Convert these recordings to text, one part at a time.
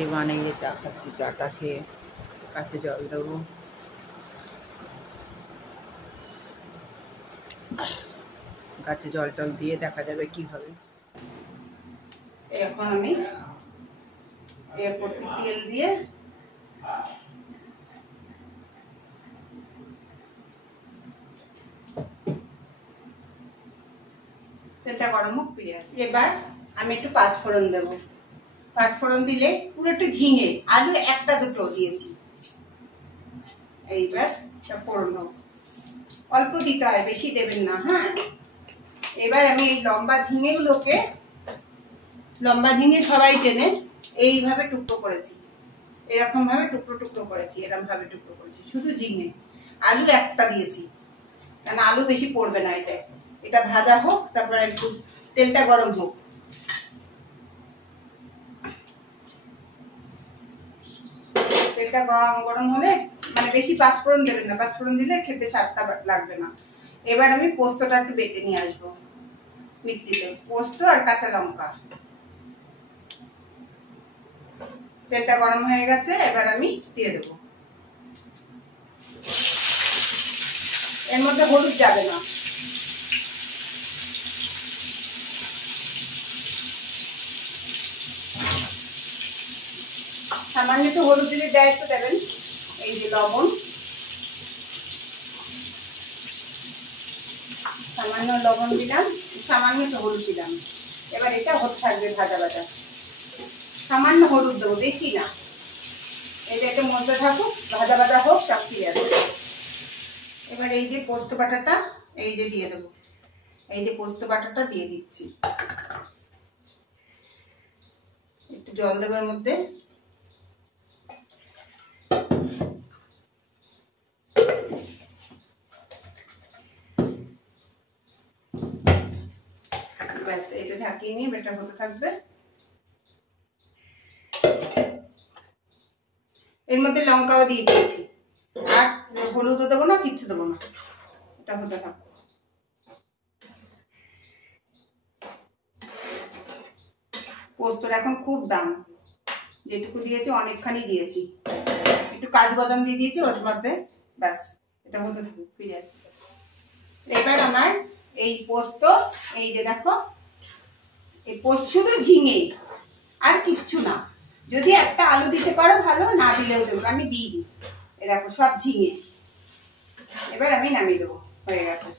বানিয়ে চা খাচ্ছি, চাটা খেয়ে কাছে জল দেবো। গাছে জল টল দিয়ে দেখা যাবে কি হবে। এখন আমি করছি তেল দিয়ে, তেলটা গরম হোক ফিরে আসি। এবার আমি একটু পাঁচফোড়ন দেবো। পাঁচফোড়ন দিলে পুরো একটু ঝিঙে, আলু একটা দুটো দিয়েছি। এইবার ফোড়ন হোক, অল্প দিতে হয়, বেশি দেবেন না। হ্যাঁ, এবার আমি এই লম্বা ঝিঙেগুলোকে, লম্বা ঝিঙে সবাই চেনে, এইভাবে টুকরো করেছি, এরকম ভাবে টুকরো টুকরো করেছি, এরকম ভাবে টুকরো করেছি। শুধু ঝিঙে, আলু একটা দিয়েছি, কারণ আলু বেশি পড়বে না। এটা ভাজা হোক, তারপরে একটু তেলটা গরম হোক। তেলটা গরম হলে, মানে বেশি পাঁচফোড়ন দেবেন না, পাঁচফোড়ন দিলে খেতে স্বাদটা লাগবে না। এবার আমি পোস্তটা একটু বেটে নিয়ে আসবো মিক্সিতে, পোস্ত আর কাঁচা লঙ্কা। তেলটা গরম হয়ে গেছে, এবার আমি দিয়ে দেবো। এর মধ্যে হলুদ যাবে না, সামান্য একটু হলুদ দিলে একটু দেবেন। এই যে লবণ, সামান্য লবণ দিলাম, সামান্য একটু হলুদ দিলাম। এবার এটা হতে থাকবে ভাজা ভাজা, সামান্য হলুদ দেবো, বেশি না। এটা একটু মধ্যে থাকুক, ভাজা ভাজা হোক, সব ফিরে আসবে। এবার এই যে পোস্ত বাটাটা, এই যে দিয়ে দেবো, এই যে পোস্ত বাটাটা দিয়ে দিচ্ছি। একটু জল দেবো এর মধ্যে, ব্যাস। এটা ঢাকিয়ে নিয়ে এটা হতে থাকবে। এর মধ্যে লঙ্কাও দিয়ে দিয়েছি, আর হলুদও দেবো না, কিচ্ছু দেবো না। এটা হতে থাকবে। পোস্তর এখন খুব দাম, যেটুকু দিয়েছি অনেকখানি দিয়েছি। একটু কাজু বাদাম দিয়ে দিয়েছি ওর মধ্যে, ব্যাস। এটা হতে থাকবে, ফিরে আসবে। এবার আমার এই পোস্ত, এই যে দেখো, এই পোস্ত শুধু ঝিঙে আর কিচ্ছু না। যদি একটা আলু দিতে পারো ভালো, না দিলেও চলবে, আমি দিই। এ দেখো সব ঝিঙে। এবার আমি নামিয়ে দেবো, হয়ে গেছে।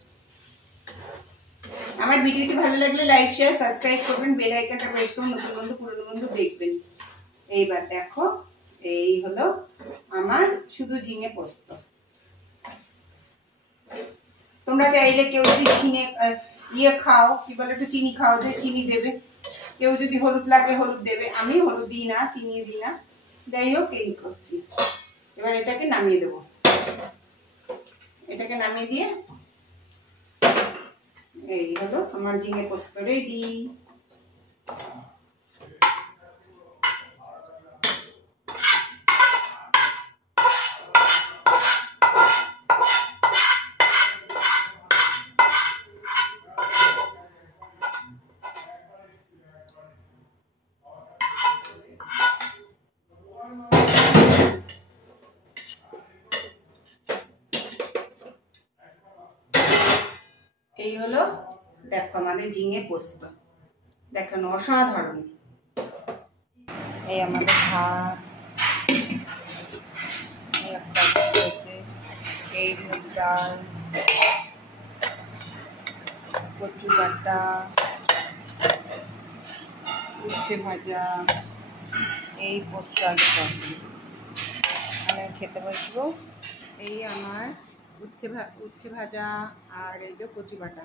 আমার ভিডিওটি ভালো লাগলে লাইক শেয়ার সাবস্ক্রাইব করবেন, বেল আইকনটা প্রেস করুন, নতুন বন্ধু পুরনো বন্ধু দেখবেন। এইবার দেখো, এই হলো আমার শুধু ঝিঙে পোস্ত। তোমরা চাইলে কেউ যদি ঝিঙে খাও, কি বলে, একটু চিনি খাও, যে চিনি দেবে। কেউ যদি হলুদ লাগে হলুদ দেবে, আমি হলুদ দিই না, চিনি দিই না। যাই হোক, এই করছি। এবার এটাকে নামিয়ে দেবো। এটাকে নামিয়ে দিয়ে, এই হলো আমার ঝিঙে পোস্ত রেডি। এই হলো, দেখো আমাদের ঝিঙে পোস্ত, দেখেন অসাধারণ। এই আমাদের ভাত, এই মুগ ডাল, কচু বাটা, উচ্ছে ভাজা, এই পোস্ত আলু তরকারি। আমি খেতে বসবো। এই আমার উচ্ছে ভাজা আর এই যে কচু বাটা,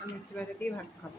আমি উচ্ছে ভাজা দিয়ে ভাত খাবো।